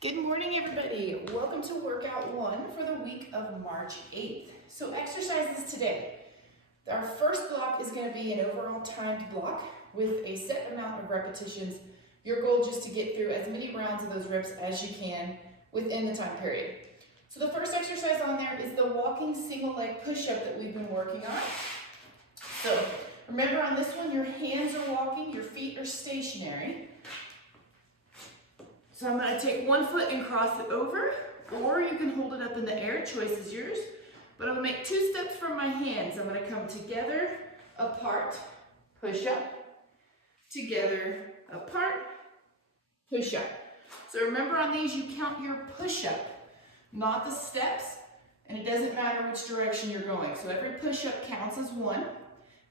Good morning, everybody. Welcome to workout one for the week of March 8th. So exercises today. Our first block is going to be an overall timed block with a set amount of repetitions. Your goal just to get through as many rounds of those reps as you can within the time period. So the first exercise on there is the walking single leg push-up that we've been working on. So remember, on this one, your hands are walking, your feet are stationary. So I'm going to take one foot and cross it over, or you can hold it up in the air, choice is yours. But I'm going to make two steps from my hands. I'm going to come together, apart, push up, together, apart, push up. So remember, on these you count your push up, not the steps, and it doesn't matter which direction you're going. So every push up counts as one.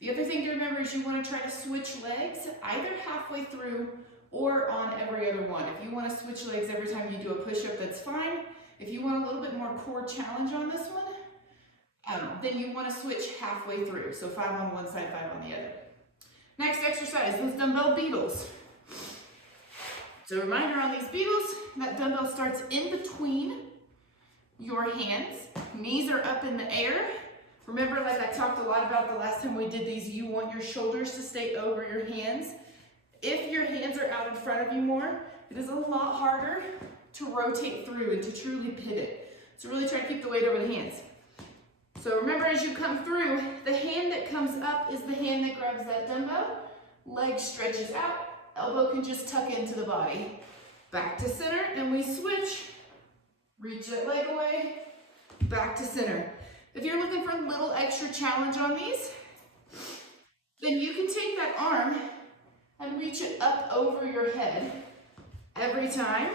The other thing to remember is you want to try to switch legs either halfway through or on every other one. If you want to switch legs every time you do a push-up, that's fine. If you want a little bit more core challenge on this one, then you want to switch halfway through. So 5 on one side, 5 on the other. Next exercise, those dumbbell beetles. So reminder on these beetles, that dumbbell starts in between your hands. Knees are up in the air. Remember, like I talked a lot about the last time we did these, you want your shoulders to stay over your hands. If your hands are out in front of you more, it is a lot harder to rotate through and to truly pivot. So really try to keep the weight over the hands. So remember, as you come through, the hand that comes up is the hand that grabs that dumbbell. Leg stretches out, elbow can just tuck into the body. Back to center, and we switch. Reach that leg away, back to center. If you're looking for a little extra challenge on these, then you can take that arm and reach it up over your head every time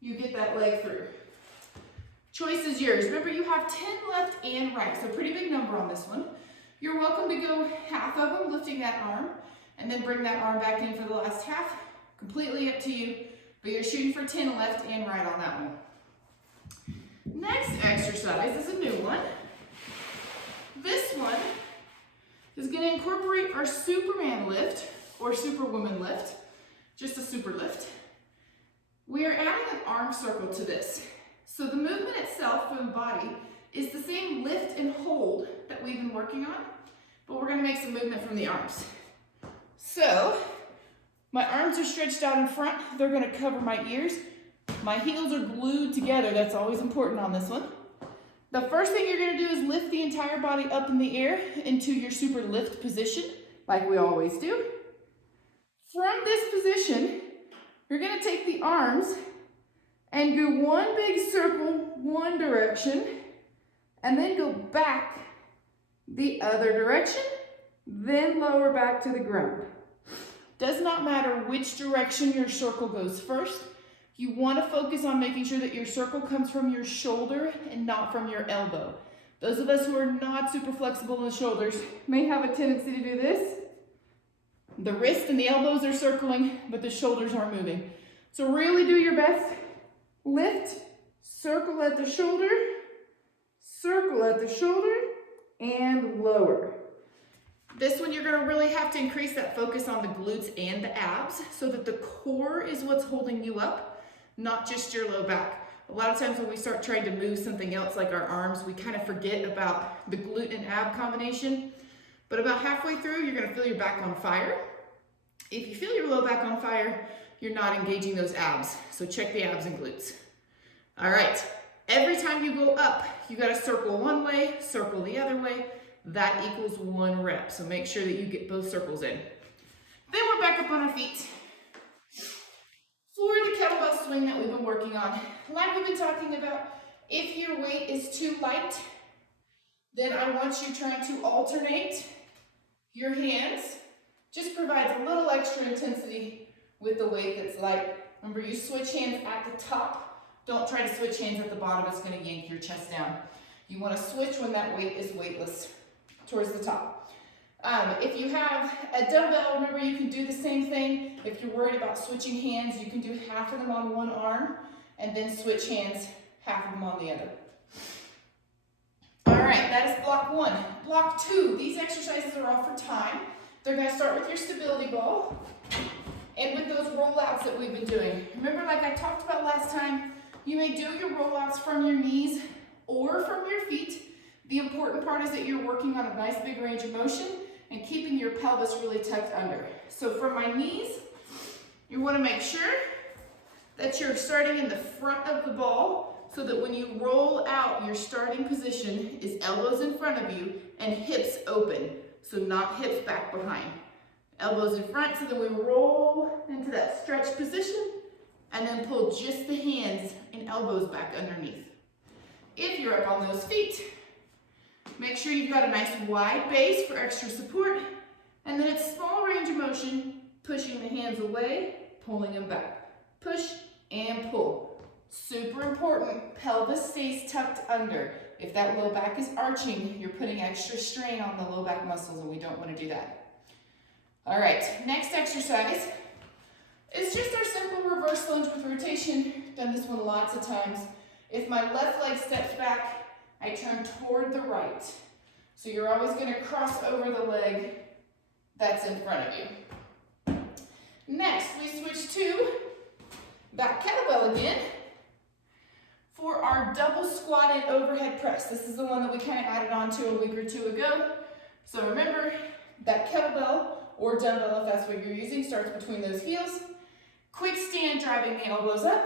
you get that leg through. Choice is yours. Remember, you have 10 left and right, so pretty big number on this one. You're welcome to go half of them, lifting that arm, and then bring that arm back in for the last half. Completely up to you, but you're shooting for 10 left and right on that one. Next exercise is a new one. This one is going to incorporate our Superman lift, or Superwoman lift, just a super lift. We are adding an arm circle to this. So the movement itself for the body is the same lift and hold that we've been working on, but we're gonna make some movement from the arms. So my arms are stretched out in front. They're gonna cover my ears. My heels are glued together. That's always important on this one. The first thing you're gonna do is lift the entire body up in the air into your super lift position, like we always do. From this position, you're going to take the arms and do one big circle one direction, and then go back the other direction, then lower back to the ground. Does not matter which direction your circle goes first. You want to focus on making sure that your circle comes from your shoulder and not from your elbow. Those of us who are not super flexible in the shoulders may have a tendency to do this. The wrist and the elbows are circling, but the shoulders aren't moving. So really do your best. Lift, circle at the shoulder, and lower. This one, you're gonna really have to increase that focus on the glutes and the abs so that the core is what's holding you up, not just your low back. A lot of times when we start trying to move something else like our arms, we kind of forget about the glute and ab combination. But about halfway through, you're gonna feel your back on fire. If you feel your low back on fire, you're not engaging those abs. So check the abs and glutes. All right, every time you go up, you gotta circle one way, circle the other way. That equals 1 rep. So make sure that you get both circles in. Then we're back up on our feet for the kettlebell swing that we've been working on. Like we've been talking about, if your weight is too light, then I want you trying to alternate your hands. Just provides a little extra intensity with the weight that's light. Remember, you switch hands at the top. Don't try to switch hands at the bottom. It's going to yank your chest down. You want to switch when that weight is weightless towards the top. If you have a dumbbell, remember, you can do the same thing. If you're worried about switching hands, you can do half of them on one arm and then switch hands, half of them on the other. All right, that is block one. Block two, these exercises are all for time. They're going to start with your stability ball and with those rollouts that we've been doing. Remember, like I talked talked about last time, you may do your rollouts from your knees or from your feet. The important part is that you're working on a nice big range of motion and keeping your pelvis really tucked under. So from my knees, you want to make sure that you're starting in the front of the ball so that when you roll out, your starting position is elbows in front of you and hips open. So not hips back behind. Elbows in front, so then we roll into that stretch position and then pull just the hands and elbows back underneath. If you're up on those feet, make sure you've got a nice wide base for extra support, and then it's small range of motion, pushing the hands away, pulling them back. Push and pull. Super important, pelvis stays tucked under. If that low back is arching, you're putting extra strain on the low back muscles, and we don't want to do that. All right, next exercise is just our simple reverse lunge with rotation. Done this one lots of times. If my left leg steps back, I turn toward the right. So you're always going to cross over the leg that's in front of you. Next, we switch to back kettlebell again for our double squatted overhead press. This is the one that we kind of added on to a week or two ago. So remember, that kettlebell or dumbbell, if that's what you're using, starts between those heels. Quick stand, driving the elbows up.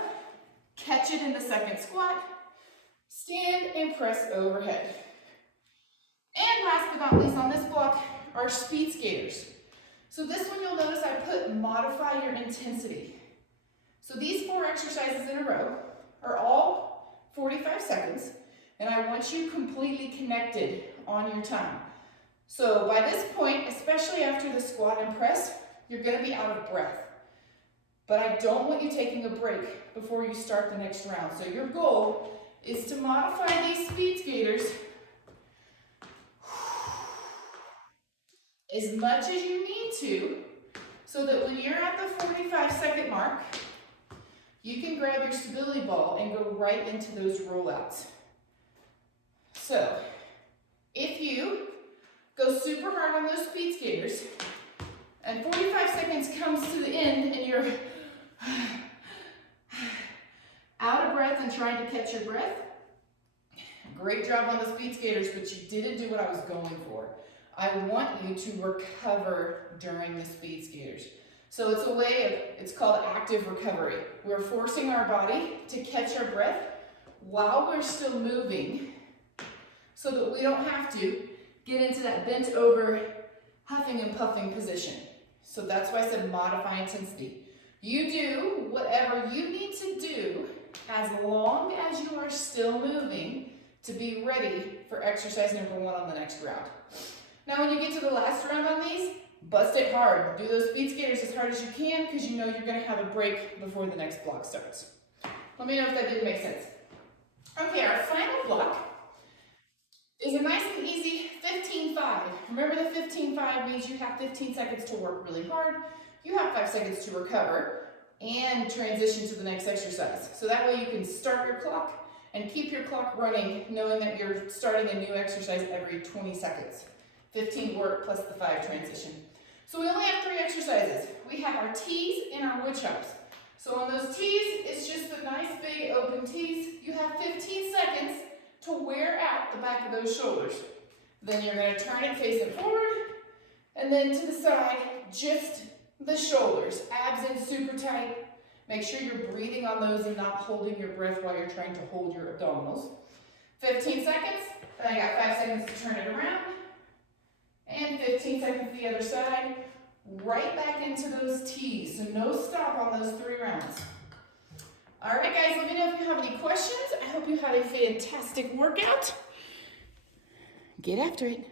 Catch it in the second squat. Stand and press overhead. And last but not least on this block are speed skaters. So this one you'll notice I put modify your intensity. So these 4 exercises in a row are all 45 seconds, and I want you completely connected on your time. So by this point, especially after the squat and press, you're going to be out of breath. But I don't want you taking a break before you start the next round. So your goal is to modify these speed skaters as much as you need to, so that when you're at the 45-second mark, you can grab your stability ball and go right into those rollouts. So if you go super hard on those speed skaters, and 45 seconds comes to the end and you're out of breath and trying to catch your breath, great job on the speed skaters, but you didn't do what I was going for. I want you to recover during the speed skaters. So it's a way of, it's called active recovery. We're forcing our body to catch our breath while we're still moving so that we don't have to get into that bent over, huffing and puffing position. So that's why I said modify intensity. You do whatever you need to do as long as you are still moving to be ready for exercise number 1 on the next round. Now when you get to the last round on these, bust it hard. Do those speed skaters as hard as you can because you know you're going to have a break before the next block starts. Let me know if that didn't make sense. Okay, our final block is a nice and easy 15-5. Remember the 15-5 means you have 15 seconds to work really hard, you have 5 seconds to recover, and transition to the next exercise. So that way you can start your clock and keep your clock running knowing that you're starting a new exercise every 20 seconds. 15 work plus the 5 transition. So we only have 3 exercises. We have our tees and our wood chops. So on those tees, it's just the nice big open tees. You have 15 seconds to wear out the back of those shoulders. Then you're going to turn it, face it forward, and then to the side, just the shoulders. Abs in super tight. Make sure you're breathing on those and not holding your breath while you're trying to hold your abdominals. 15 seconds, then I got 5 seconds to turn it around, and 15 seconds the other side. Right back into those tees, so no stop on those 3 rounds. All right, guys, let me know if you have any questions. I hope you had a fantastic workout. Get after it.